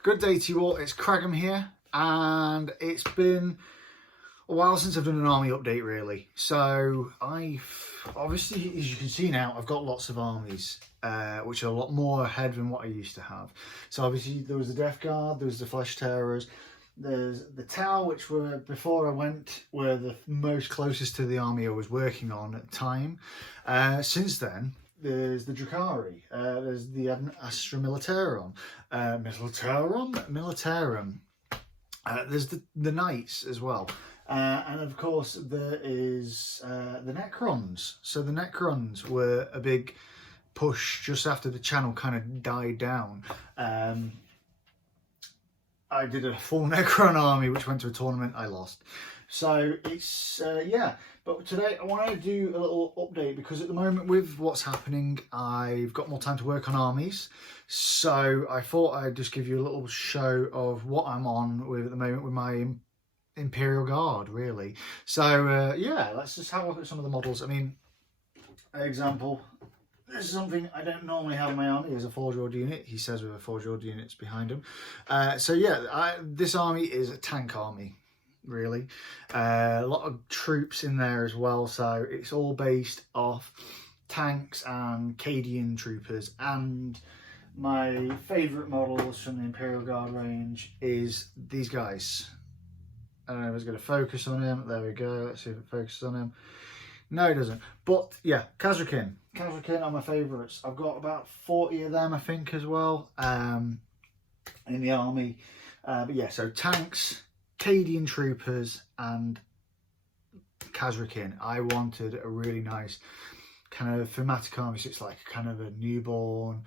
Good day to you all, it's Cragum here, and it's been a while since I've done an army update really. So obviously, as you can see now, I've got lots of armies, which are a lot more ahead than what I used to have. So obviously there was the Death Guard, there was the Flesh Tearers, there's the Tau, which were, before I went, were the most closest to the army I was working on at the time. Since then, there's the Drakari, there's the Astra Militarum, Milatarum. There's the Knights as well. And of course there is the Necrons. So the Necrons were a big push just after the channel kind of died down. I did a full Necron army which went to a tournament, I lost. So it's, yeah, but today I want to do a little update because at the moment with what's happening, I've got more time to work on armies. So I thought I'd just give you a little show of what I'm on with at the moment with my Imperial Guard, really. So, yeah, let's just have a look at some of the models. I mean, example, this is something I don't normally have in my army as a Forge World unit. He says with a Forge World units behind him. So, yeah, this army is a tank army. Really, a lot of troops in there as well, so it's all based off tanks and Cadian troopers. And my favourite models from the Imperial Guard range is these guys. I don't know if it's going to focus on him. There we go. Let's see if it focuses on him. No, it doesn't. But yeah, Khazrakin are my favourites. I've got about 40 of them, I think, as well, in the army. But yeah, so tanks, Cadian troopers and Khazrakin. I wanted a really nice kind of thematic army, so it's like kind of a newborn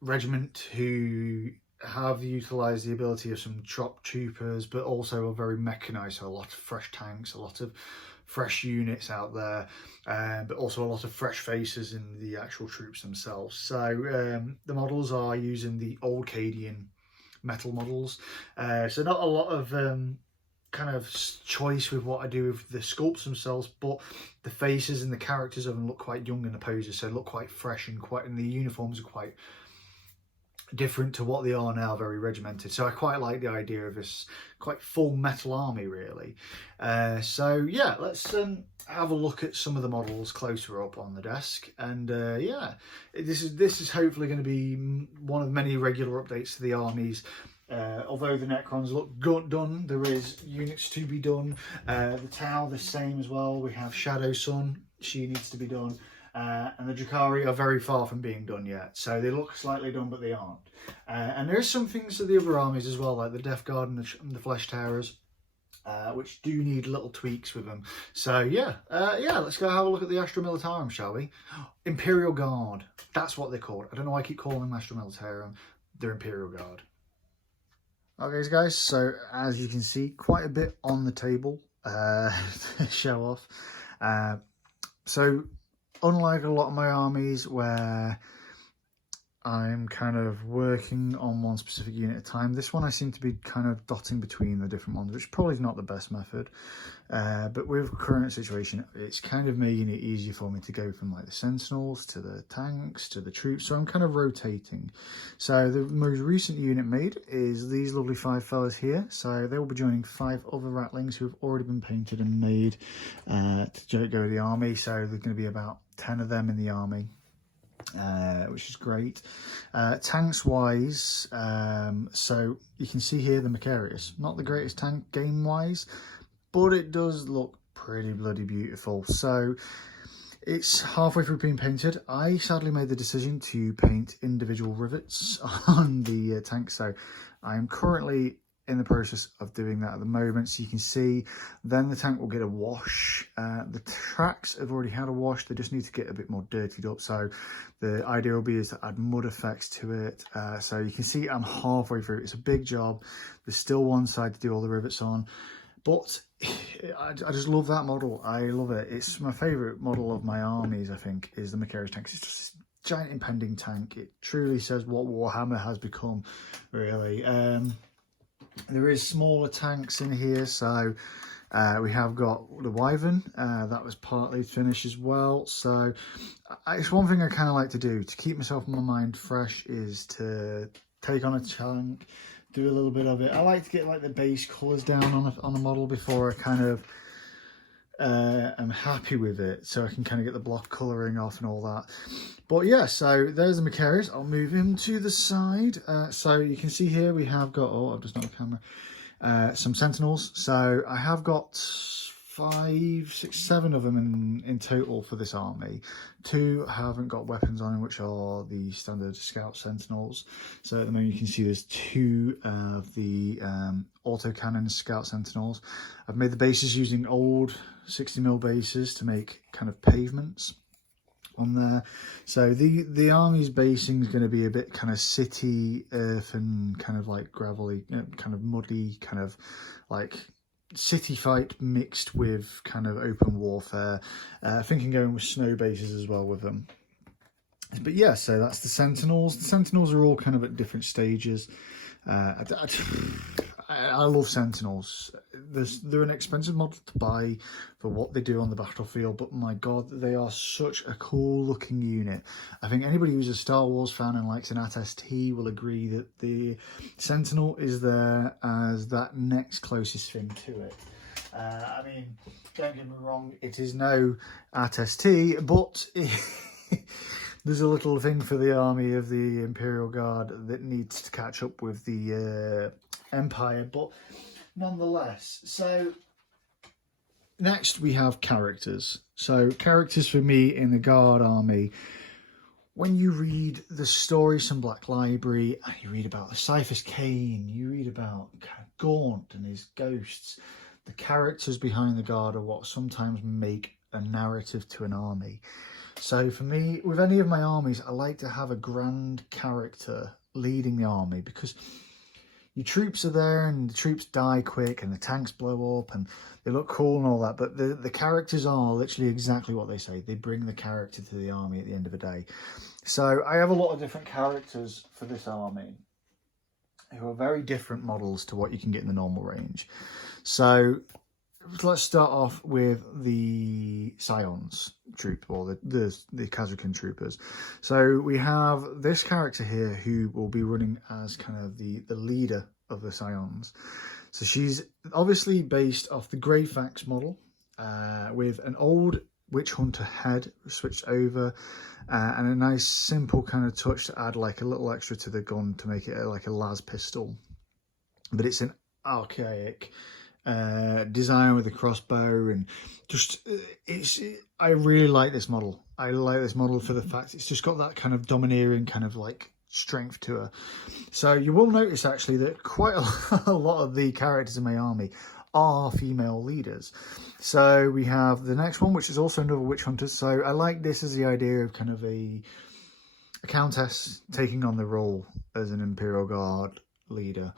regiment who have utilised the ability of some trop troopers, but also are very mechanised, so a lot of fresh tanks, a lot of fresh units out there, but also a lot of fresh faces in the actual troops themselves. So the models are using the old Cadian metal models, so not a lot of kind of choice with what I do with the sculpts themselves, but the faces and the characters of them look quite young in the poses, so look quite fresh and the uniforms are quite different to what they are now, very regimented. So I quite like the idea of this quite full metal army, really. So yeah, let's have a look at some of the models closer up on the desk. And yeah, this is hopefully going to be one of many regular updates to the armies. Although the Necrons look done, there is units to be done. The Tau, the same as well. We have Shadow Sun, she needs to be done. And the Drakari are very far from being done yet, so they look slightly done, but they aren't. And there are some things to the other armies as well, like the Death Guard and the Flesh Tearers, which do need little tweaks with them. So yeah, yeah, let's go have a look at the Astra Militarum, shall we? Imperial Guard, that's what they're called. I don't know why I keep calling them Astra Militarum. They're Imperial Guard. Okay, guys, so as you can see, quite a bit on the table to show off. So unlike a lot of my armies where I'm kind of working on one specific unit at a time, this one I seem to be kind of dotting between the different ones, which probably is not the best method. But with current situation, it's kind of making it easier for me to go from like the Sentinels to the tanks to the troops. So I'm kind of rotating. So the most recent unit made is these lovely 5 fellas here. So they will be joining 5 other Ratlings who have already been painted and made to go with the army. So there's going to be about 10 of them in the army. Which is great. Tanks wise, so you can see here the Macarius, not the greatest tank game wise, but it does look pretty bloody beautiful. So it's halfway through being painted. I sadly made the decision to paint individual rivets on the tank, so I'm currently in the process of doing that at the moment. So you can see then the tank will get a wash. The tracks have already had a wash, they just need to get a bit more dirtied up. So the idea will be is to add mud effects to it. So you can see I'm halfway through. It's a big job. There's still one side to do all the rivets on, but I just love that model. I love it. It's my favourite model of my armies, I think, is the Macarius tank. It's just this giant impending tank. It truly says what Warhammer has become, really. There is smaller tanks in here, so we have got the Wyvern, that was partly finished as well. So it's one thing I kind of like to do to keep myself and my mind fresh, is to take on a tank, do a little bit of it. I like to get like the base colours down on a model before I kind of I'm happy with it, so I can kind of get the block colouring off and all that. But yeah, so there's the Macarius. I'll move him to the side. So you can see here we have got, oh, I've just not the camera, some Sentinels. So I have got 5, 6, 7 of them in total for this army. 2 haven't got weapons on them, which are the standard Scout Sentinels. So at the moment you can see there's 2 of the autocannon Scout Sentinels. I've made the bases using old 60mm bases to make kind of pavements on there. So the army's basing is going to be a bit kind of city earth and kind of like gravelly, kind of muddy, kind of like city fight mixed with kind of open warfare. Thinking going with snow bases as well with them. But yeah, so that's the Sentinels. The Sentinels are all kind of at different stages. I love Sentinels. They're an expensive model to buy for what they do on the battlefield, but my god, they are such a cool looking unit. I think anybody who's a Star Wars fan and likes an AT-ST will agree that the Sentinel is there as that next closest thing to it. I mean, don't get me wrong, it is no AT-ST, but there's a little thing for the army of the Imperial Guard that needs to catch up with the Empire, but nonetheless. So next we have characters. So characters for me in the Guard army, when you read the Stories Black Library and you read about the Cyphers Cain, you read about Gaunt and his ghosts, the characters behind the Guard are what sometimes make a narrative to an army. So for me, with any of my armies, I like to have a grand character leading the army, because your troops are there and the troops die quick and the tanks blow up and they look cool and all that, but the characters are literally exactly what they say. They bring the character to the army at the end of the day. So I have a lot of different characters for this army who are very different models to what you can get in the normal range. So let's start off with the Scions troop, or the Khazarkan troopers. So we have this character here who will be running as kind of the leader of the Scions. So she's obviously based off the Grey Fax model, with an old Witch Hunter head switched over, and a nice simple kind of touch to add like a little extra to the gun to make it like a las pistol. But it's an archaic design with a crossbow, and just I really like this model. I like this model for the fact it's just got that kind of domineering kind of like strength to her. So you will notice actually that quite a lot of the characters in my army are female leaders. So we have the next one, which is also another witch hunter. So I like this as the idea of kind of a countess taking on the role as an Imperial Guard leader,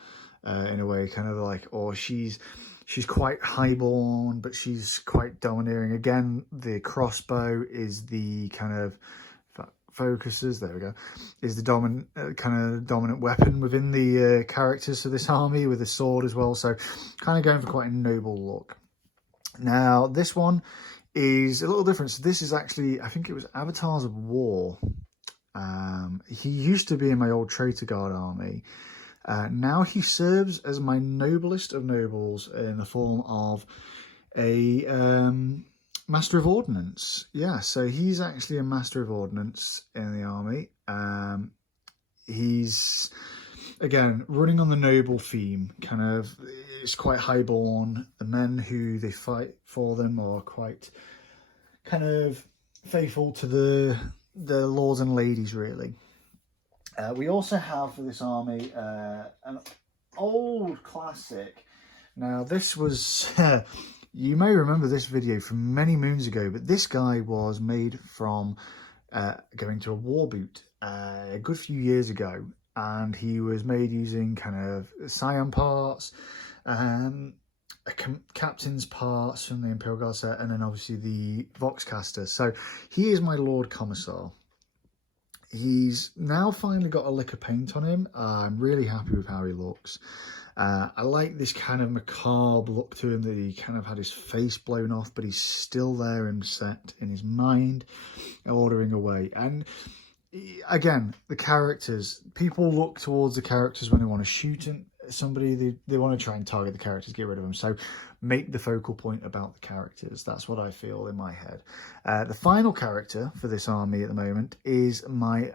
in a way, kind of like, or she's quite highborn, but she's quite domineering. Again, the crossbow is the kind of focuses, there we go, is the dominant weapon within the characters of this army, with a sword as well. So kind of going for quite a noble look. Now this one is a little different. So this is actually, I think it was Avatars of War. He used to be in my old Traitor Guard army. Now he serves as my noblest of nobles in the form of a Master of Ordnance. Yeah, so he's actually a Master of Ordnance in the army. He's, again, running on the noble theme. Kind of, it's quite highborn. The men who they fight for them are quite kind of faithful to the lords and ladies, really. We also have for this army an old classic. Now this was, you may remember this video from many moons ago, but this guy was made from going to a war boot a good few years ago, and he was made using kind of Scion parts, captain's parts from the Imperial Guard set, and then obviously the Voxcaster. So he is my Lord Commissar. He's now finally got a lick of paint on him. I'm really happy with how he looks. I like this kind of macabre look to him, that he kind of had his face blown off, but he's still there and set in his mind, ordering away. And again, the characters. People look towards the characters when they want to shoot somebody. They want to try and target the characters, get rid of them. So make the focal point about the characters. That's what I feel in my head. The final character for this army at the moment is my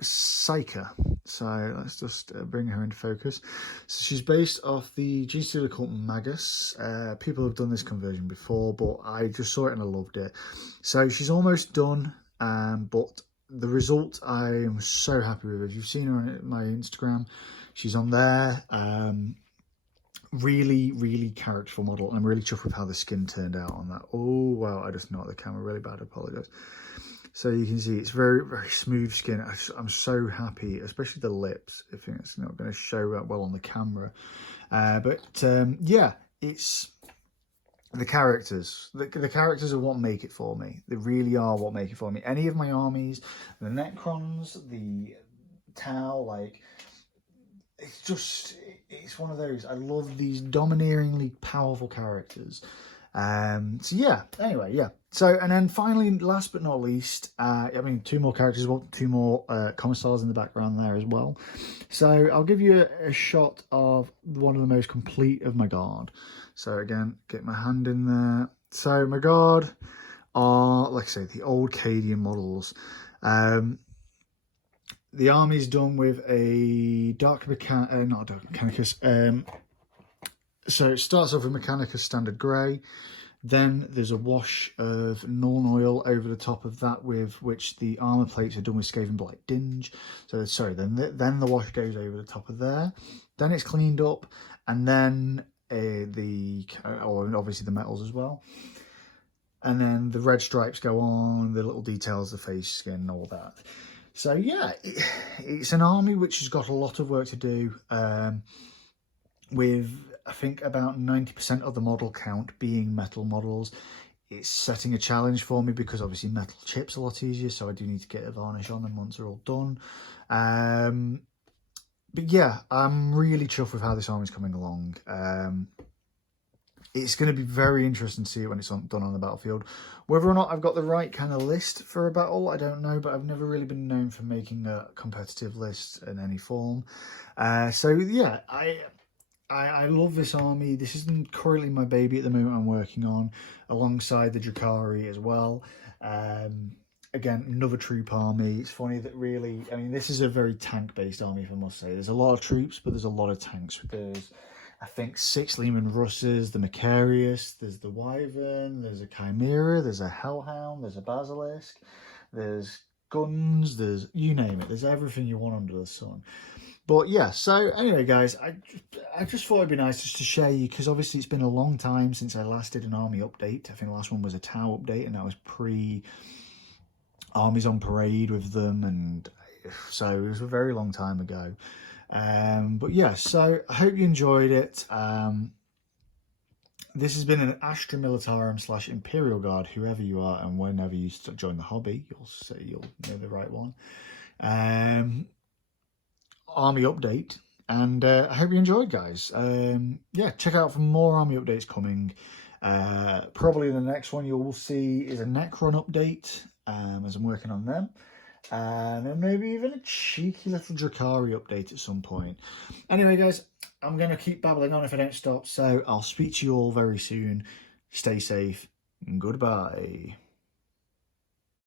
Psyker. So let's just bring her into focus. So she's based off the Gene Stealer cult Magus. People have done this conversion before, but I just saw it and I loved it. So she's almost done, but the result I am so happy with. If you've seen her on my Instagram, she's on there. Really, really characterful model. I'm really chuffed with how the skin turned out on that. Oh, wow, I just knocked the camera really bad. I apologise. So you can see it's very, very smooth skin. I'm so happy, especially the lips. I think it's not going to show that well on the camera. Yeah, it's the characters. The characters are what make it for me. They really are what make it for me. Any of my armies, the Necrons, the Tau, like, it's one of those. I love these domineeringly powerful characters. So yeah, anyway, yeah. So, and then finally, last but not least, I mean, two more characters, well, two more commissars in the background there as well. So I'll give you a shot of one of the most complete of my guard. So again, get my hand in there. So my guard are, like I say, the old Cadian models. The army's done with a not Dark Mechanicus. So it starts off with Mechanicus Standard Grey. Then there's a wash of Nuln Oil over the top of that, with which the armour plates are done with Skaven Blight Dinge. So sorry, then the wash goes over the top of there. Then it's cleaned up, and then obviously the metals as well. And then the red stripes go on, the little details, the face skin, all that. So yeah, it's an army which has got a lot of work to do, with I think about 90% of the model count being metal models. It's setting a challenge for me because obviously metal chips a lot easier, so I do need to get a varnish on them once they're all done. But yeah, I'm really chuffed with how this army's coming along. It's going to be very interesting to see it when it's done on the battlefield. Whether or not I've got the right kind of list for a battle, I don't know, but I've never really been known for making a competitive list in any form. So yeah, I love this army. This isn't currently my baby at the moment I'm working on, alongside the Drakari as well. Again, another troop army. It's funny that really, I mean, this is a very tank-based army, if I must say. There's a lot of troops, but there's a lot of tanks. There's, I think, 6 Leman Russes, the Macarius, there's the Wyvern, there's a Chimera, there's a Hellhound, there's a Basilisk, there's guns, there's, you name it. There's everything you want under the sun. But yeah, so anyway, guys, I just thought it'd be nice just to share you, because obviously it's been a long time since I last did an army update. I think the last one was a Tau update, and that was pre-Armies on Parade with them, and so it was a very long time ago. But yeah, so I hope you enjoyed it. This has been an Astra Militarum / Imperial Guard, whoever you are, and whenever you join the hobby, you'll know the right one. Army update, and I hope you enjoyed, guys. Yeah, check out for more army updates coming. Probably the next one you'll see is a Necron update, as I'm working on them, and then maybe even a cheeky little Drakari update at some point. Anyway, guys, I'm going to keep babbling on if I don't stop, so I'll speak to you all very soon. Stay safe, and goodbye.